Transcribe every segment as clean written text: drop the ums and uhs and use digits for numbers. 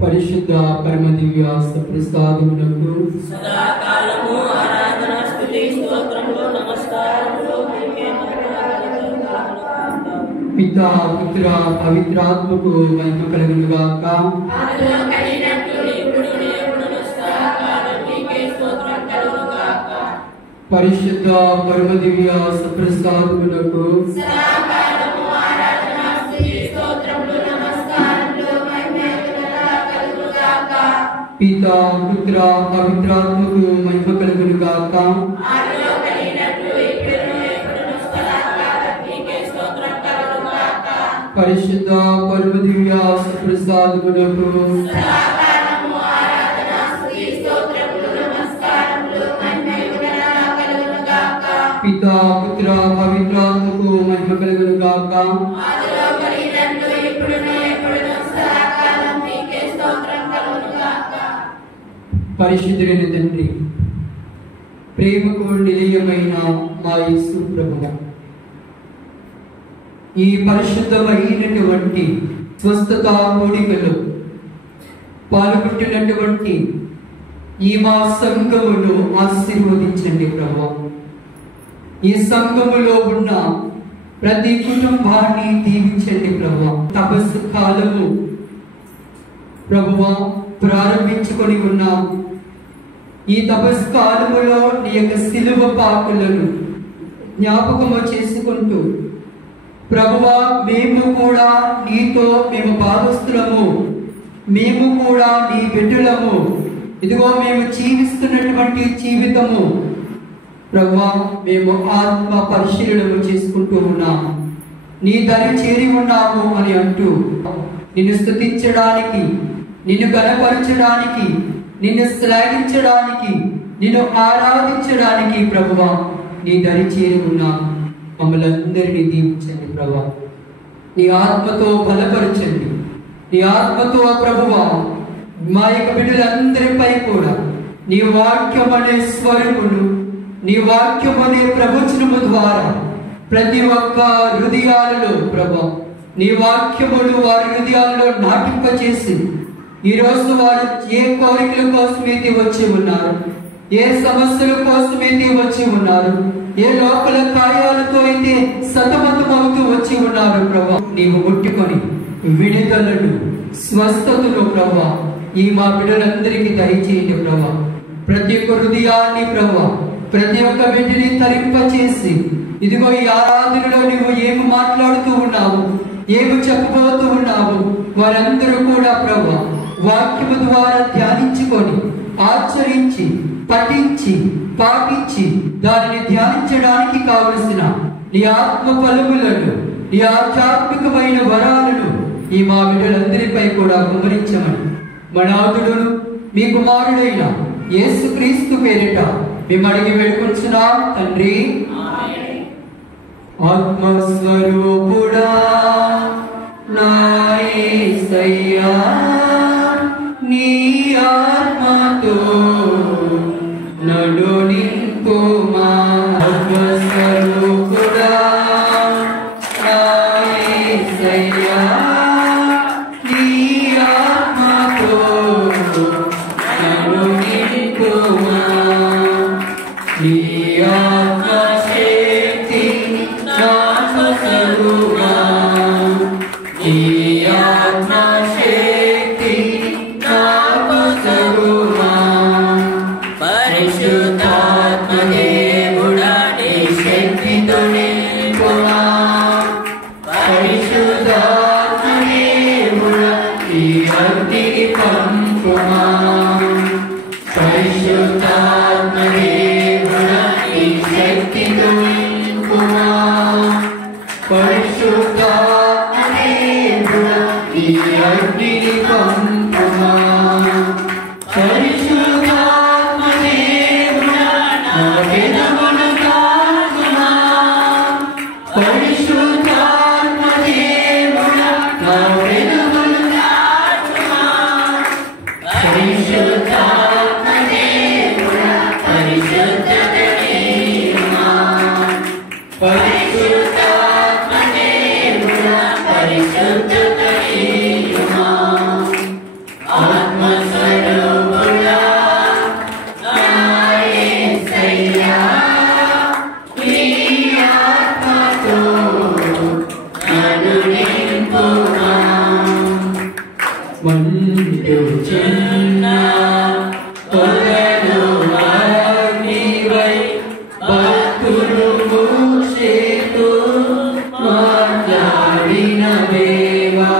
పరిశుద్ధ పరమ దివ్య ప్రసాదములకు సదాకాలము ఆరాధన స్తుతి స్తోత్రములు నమస్కారములు పితా పుత్ర పవిత్రాత్మకు మహిమ కలుగును గాక. పరిశుద్ధ పరమ దివ్య ప్రసాదములకు పితా పుత్ర పవిత్రాత్మకు మహిమ కలుగును గాక. పరిశుద్ధ పరమ దివ్య ప్రసాదములకు పితా పుత్ర పవిత్రాత్మకు మహిమ కలుగును గాక. పరిశుద్ధుడైన తండ్రి, ప్రేమకు నిలయమైన మా యేసు ప్రభువా, ఈ పరిశుద్ధమైనటువంటి స్వస్థత కూడికలో పాల్గొంటున్నటువంటి ఈ మా సంఘమును ఆశీర్వదించండి ప్రభువా. ఈ సంఘములో ఉన్న ప్రతి కుటుంబాన్ని దీవించండి ప్రభువా. తపస్సు కాలము ప్రభువా ప్రారంభించుకొని ఉన్నాము. ఈ తపస్సు కాలములో నీ యొక్క శిలువ పాకులను జ్ఞాపకము చేసుకుంటూ ప్రభువా, మేము కూడా నీతో మేము భాగస్థులము, మేము కూడా నీ బిడ్డలము, ఇదిగో మేము జీవిస్తున్నటువంటి జీవితము ప్రభువా మేము ఆత్మ పరిశీలన చేసుకుంటూ ఉన్నాము. నీ దరి చేరి ఉన్నాము అని అంటూ నిన్ను స్తుతించడానికి, నిన్ను గణపరచడానికి, నిన్ను శ్లాఘించడానికి, నిన్ను ఆరాధించడానికి ప్రభువా నీ దరి చేరి ఉన్నాము. మమ్మల్ని అందరినీ దీవించండి ప్రభువా. నీ ఆత్మతో బలపరచండి. నీ ఆత్మతో ప్రభువా మా యొక్క బిడ్డలందరిపై కూడా నీ వాక్యం అనే స్వరమును, నీ వాక్యం అనే ప్రవచనము ద్వారా ప్రతి ఒక్క హృదయాలలో ప్రభా నీ వాక్యములు వారి హృదయాలలో నాటింపచేసి ఈరోజు వారు ఏ కోరికల కోసమైతే వచ్చి ఉన్నారు, ఏ సమస్యల కోసమైతే వచ్చి ఉన్నారు, ఏ లోపల కార్యాలతో అయితే సతమతమవుతూ వచ్చి ఉన్నారు ప్రభా, నీవు ముట్టుకొని విడుదలను స్వస్థతను ప్రభా ఈ మా బిడ్డలందరికీ దయచేయండి ప్రభా. ప్రతి ఒక్క హృదయాన్ని ప్రభా, ప్రతి ఒక్క బిడ్డని తరింపచేసి ఇదిగో ఈ ఆరాధనలో నువ్వు ఏమి మాట్లాడుతూ ఉన్నావు, ఏమి చెప్పబోతూ ఉన్నావు, వారందరూ కూడా ప్రభా వాక్యము ద్వారా ధ్యానించుకొని ఆచరించి పఠించి పాటించి దానిని ధ్యానించడానికి కావలసిన నీ ఆత్మ ఫలములను, నీ ఆధ్యాత్మికమైన వరాలను ఈ మా బిడ్డలందరిపై కూడా కుమరించమని మనాథుడును మీ కుమారుడైన యేసుక్రీస్తు పేరిట మేము అడిగి వేడుకొంచున్నాం తండ్రి. ఆత్మస్వరూపుడా నా యేసయ్యా, నీ ఆత్మతో నడు నింపుమా. ఆత్మస్వరూపుడా నా యేసయ్యా, నీ ఆత్మతో నడు నింపుమా. నీ ఆత్మశక్తి నాకు సరుగా, నీ ఆత్మశక్తి నాకు సరుగా. పరిశుద్ధాత్మ దేవుడా నీ శక్తితో నింపుమా. పరిశుద్ధాత్మ దేవుడా నీ అగ్నిని పంపుమా. పరిశుద్ధాత్మ దేవుడా నీ శక్తితో నింపుమా. పరిశుద్ధాత్మ దేవుడా నీ అగ్నిని పంపుమా. పరిశుద్ధాత్మ దేవుడా నా పెదవులను తాకుమా. పరిశుద్ధాత్మ దేవుడా నా పెదవులను తాకుమా. పరిశుద్ధాత్మ దేవుడా పరిశుద్ధత నీమా. పరిశుద్ధాత్మదేవుడా పరిశుద్ధతనీయుమా ఆత్మస్వరూపుడా నా యేసయ్యా నీ ఆత్మతో నన్ను నింపుమా మండుచున్న పొగలు అగ్నివై భక్తులు మూసేతు మాట్లాడిన దేవా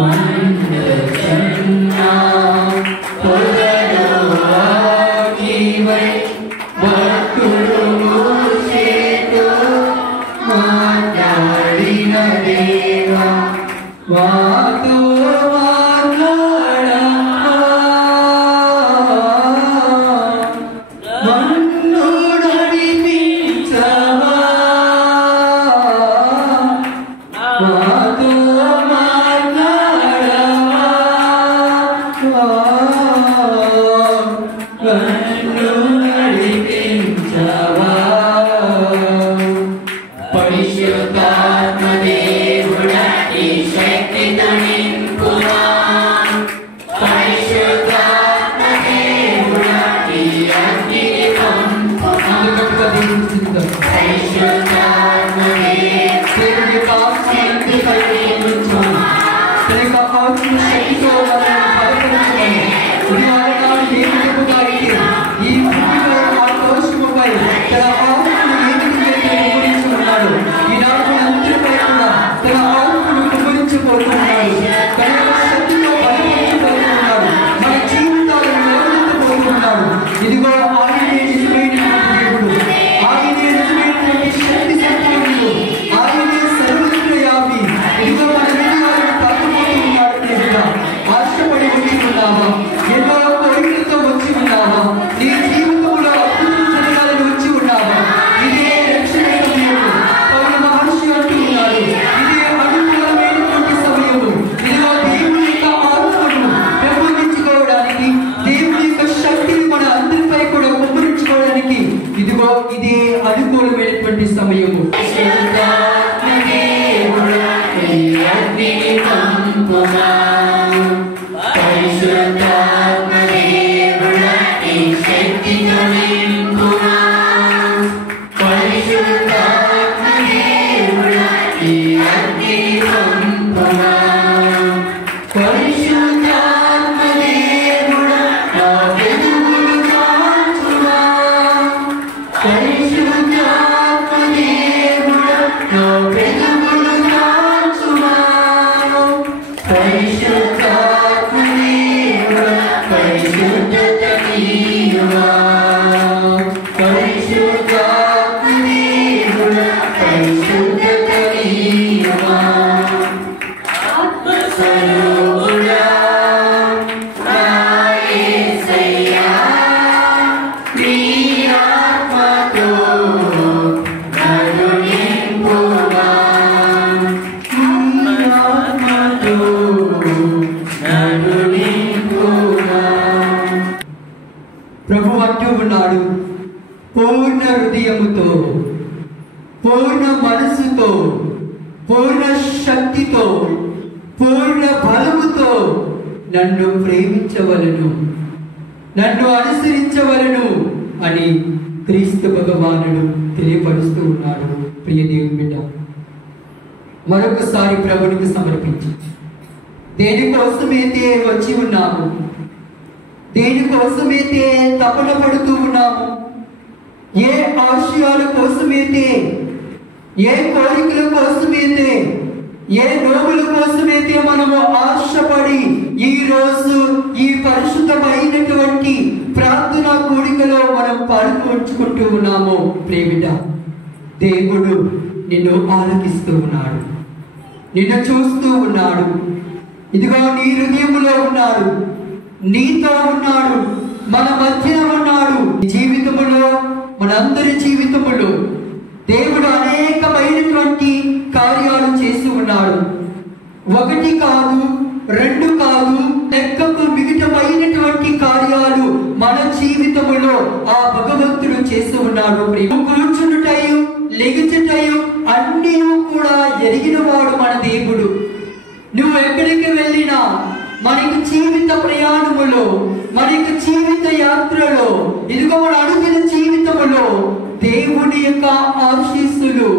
మండుచున్న పొగలు అగ్నివై భక్తులు మూసేతు మాట్లాడిన దేవా వాతో ప్రభు అంటూ ఉన్నాడు, పూర్ణ హృదయముతో, పూర్ణ మనసుతో, పూర్ణ శక్తితో, పూర్ణ బలముతో నన్ను ప్రేమించవలను, నన్ను అనుసరించవలను అని క్రీస్తు భగవానుడు తెలియపరుస్తూ ఉన్నాడు. ప్రియ దేవుని బిడ్డ, మరొకసారి ప్రభునికి సమర్పించి దేనికోసమైతే వచ్చి ఉన్నాము, దేనికోసమైతే తపన పడుతూ ఉన్నాము, ఏ ఆశయాల కోసమైతే, ఏ కోరికల కోసమైతే, ఏ నోముల కోసమైతే మనము ఆశపడి ఈ రోజు ఈ పరిశుద్ధమైనటువంటి ప్రార్థనా కూడికలో మనం పాల్గొంచుకుంటూ ఉన్నాము. ప్రేమిట, దేవుడు నిన్ను ఆలకిస్తూ ఉన్నాడు, నిన్ను చూస్తూ ఉన్నాడు. ఇదిగో నీ హృదయంలో ఉన్నాడు, నీతో ఉన్నాడు, మన మధ్యన ఉన్నాడు. జీవితములో, మనందరి జీవితములో దేవుడు అనేకమైనటువంటి కార్యాలు చేసి ఉన్నాడు. ఒకటి కాదు, రెండు కాదు, లెక్కకు మిగితమైనటువంటి కార్యాలు మన జీవితములో ఆ భగవంతుడు చేసి ఉన్నాడు. కూర్చుండుటయు లెగుచుటయు అన్నీ కూడా ఎరిగినవాడు మన దేవుడు. నువ్వు ఎక్కడికి వెళ్ళినా మనకి జీవిత ప్రయాణములో, మనకి జీవిత యాత్రలో, ఇదిగో మన అడుగుల జీవితములో దేవుని యొక్క ఆశీస్సులు,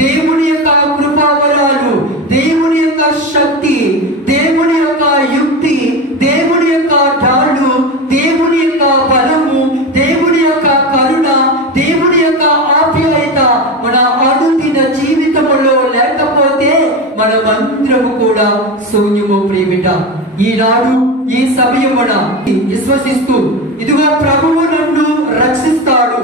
దేవుని యొక్క కృపావరాలు, దేవుని యొక్క శక్తి, దేవుని యొక్క యుక్తి, దేవుని యొక్క డాలు, దేవుని యొక్క బలము, దేవుని యొక్క కరుణ, దేవుని యొక్క ఆప్యాయత మన అనుదిన జీవితములో లేకపోతే మనమందరము కూడా శూన్యము ప్రియబిడ్డ. ఈనాడు ఈ సమయమున విశ్వసిస్తూ ఇదిగో ప్రభువు నన్ను రక్షిస్తాడు,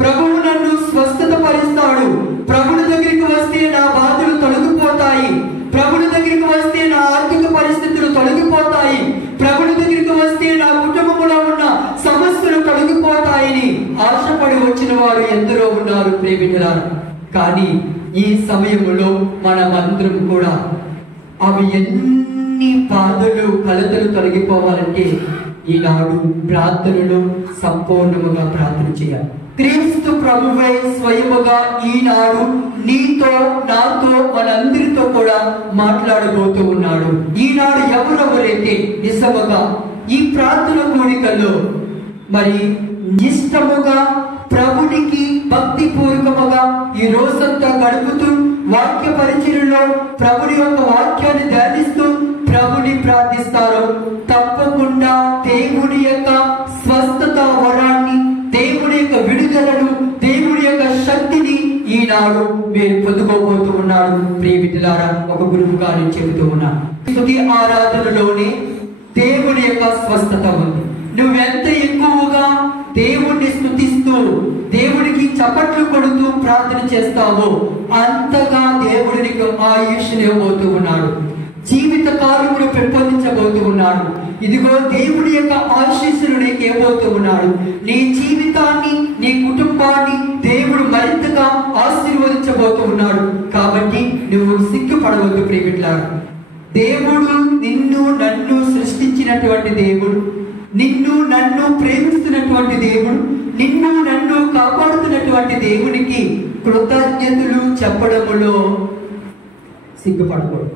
ప్రభువు నన్ను స్వస్థత పరుస్తాడు, ప్రభుని దగ్గరికి వస్తే నా బాధలు తొలగిపోతాయి, ప్రభుని దగ్గరికి వస్తే నా ఆర్థిక పరిస్థితులు తొలగిపోతాయి, ప్రభుని దగ్గరికి వస్తే నా కుటుంబంలో ఉన్న సమస్యలు తొలగిపోతాయని ఆశపడి వచ్చిన వారు ఎందరో ఉన్నారు ప్రియబిడ్డలారా. కానీ ఈ సమయంలో మనమందరం కూడా అవి ఎన్ని బాధలు కలతలు తొలగిపోవాలంటే ఈనాడు ప్రార్థనలో సంపూర్ణముగా ప్రార్థన చేయాలి. క్రీస్తు ప్రభువే స్వయముగా ఈనాడు నీతో నాతో మనందరితో కూడా మాట్లాడబోతూ ఉన్నాడు. ఈనాడు ఎవరెవరైతే నిజముగా ఈ ప్రార్థన కోరికల్లో మరి ఇష్టముగా ప్రభునికి భక్తి పూర్వకముగా ఈ రోజంతా గడుపుతూ వాక్య పరిచయంలో ప్రభుని యొక్క వాక్యాన్ని ధ్యానిస్తూ ప్రభుని ప్రార్థిస్తారు, తప్పకుండా దేవుని యొక్క స్వస్థత వరాన్ని, దేవుని యొక్క విడుదలను, దేవుని యొక్క శక్తిని ఈనాడు మీరు పొందుకోబోతూ ఉన్నాడు ప్రియమిత్రులారా. ఒక గురువు గారు చెబుతూ ఉన్నాడు, స్తుతి ఆరాధనలోనే దేవుని యొక్క స్వస్థత ఉంది. నువ్వెంత ఎక్కువగా దేవుణ్ణి స్తుతిస్తూ దేవుడికి చప్పట్లు కొడుతూ ప్రార్థన చేస్తావో అంతగా దేవుడు నీకు ఆయుష్ని ఇవ్వబోతూ ఉన్నాడు, జీవిత కాలమును పెంపొందించబోతూ ఉన్నాడు. ఇదిగో దేవుడి యొక్క ఆశీస్సులు నీకు ఇవ్వబోతూ ఉన్నాడు. నీ జీవితాన్ని, నీ కుటుంబాన్ని దేవుడు మరింతగా ఆశీర్వదించబోతూ ఉన్నాడు. కాబట్టి నువ్వు సిగ్గుపడవద్దు ప్రియమిత్రులారా. దేవుడు నిన్ను నన్ను సృష్టించినటువంటి దేవుడు, నిన్ను నన్ను ప్రేమిస్తున్నటువంటి దేవుడు, నిన్ను నన్ను కాపాడుతున్నటువంటి దేవునికి కృతజ్ఞతలు చెప్పడములో సిగ్గుపడకూడదు.